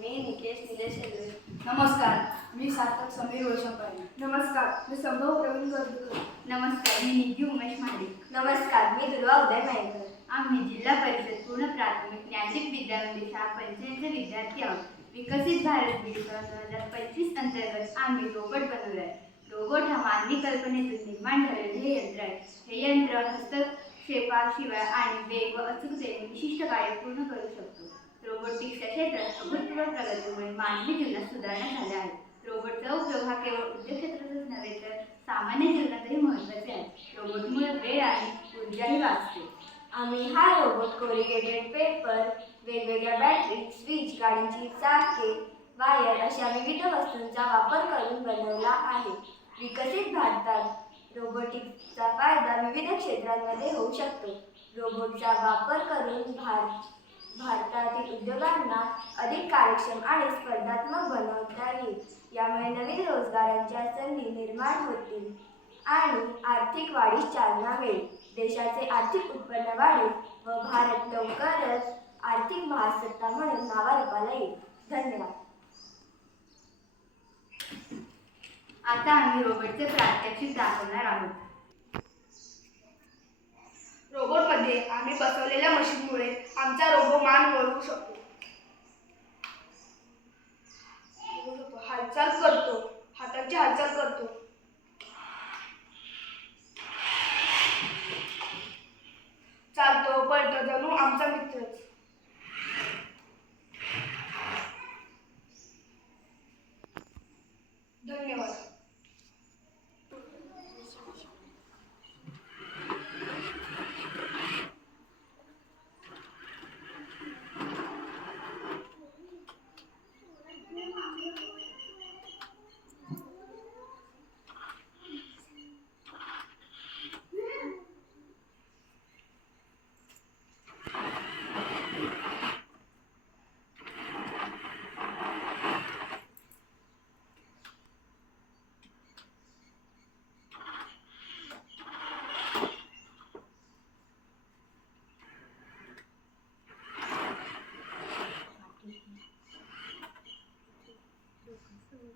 मी निकेश निलेश नमस्कार मी सार्थक समीर वैशंपाई नमस्कार मी संभव प्रवीण गर्दकर. नमस्कार मी निधी उमेश महाडिक नमस्कार मी दुर्वा उदय नायकर. आम्ही जिल्हा परिषद पूर्ण प्राथमिक ज्ञानदीप विद्यामंदिर शाळा पंच्याऐंशी विद्यार्थी आहोत. विकसित भारत विकास दोन हजार पंचवीस अंतर्गत आम्ही रोबोट बनवलं आहे. रोबोट हा मानवी कल्पनेतून निर्माण झालेले हे यंत्र आहे. हे यंत्र हस्तक्षेपाशिवाय आणि वेग व अचूकतेने विशिष्ट कार्य पूर्ण करू शकतो. रोबोटिक्सच्या क्षेत्रात अभूतपूर्व प्रगतीमुळे मानवी जीवनात सुधारणा झाल्या आहेत. रोबोटचा उपयोग हा केवळ उद्योग क्षेत्रातच नव्हे तर सामान्य जीवनातही महत्त्वाचे आहे रोबोटमुळे वेळ आणि ऊर्जाही वाचते. आम्ही हा रोबोट कोरिगेटेड पेपर वेगवेगळ्या बॅटरी स्विच गाडीची चाके वायर अशा विविध वस्तूंचा वापर करून बनवला आहे. विकसित भारतात रोबोटिक्सचा फायदा विविध क्षेत्रांमध्ये होऊ शकतो. रोबोटचा वापर करून भारत भारतातील उद्योगांना अधिक कार्यक्षम आणि स्पर्धात्मक बनवता येईल. यामुळे नवीन रोजगारांच्या संधी निर्माण होतील आणि आर्थिक वाढीस चालना मिळेल. देशाचे आर्थिक उत्पन्न वाढेल व भारत लवकरच आर्थिक महासत्ता म्हणून नावारूपाला येईल. धन्यवाद. आता आम्ही रोबोटचे प्रात्यक्षिक दाखवणार आहोत. रोबोटमध्ये आम्ही बसवलेल्या मशीनमुळे आमचा रोबो मान वळवू शकतो. हालचाल करतो. हाताची हालचाल करतो. चालतो पळतो जणू आमचा मित्रच. धन्यवाद.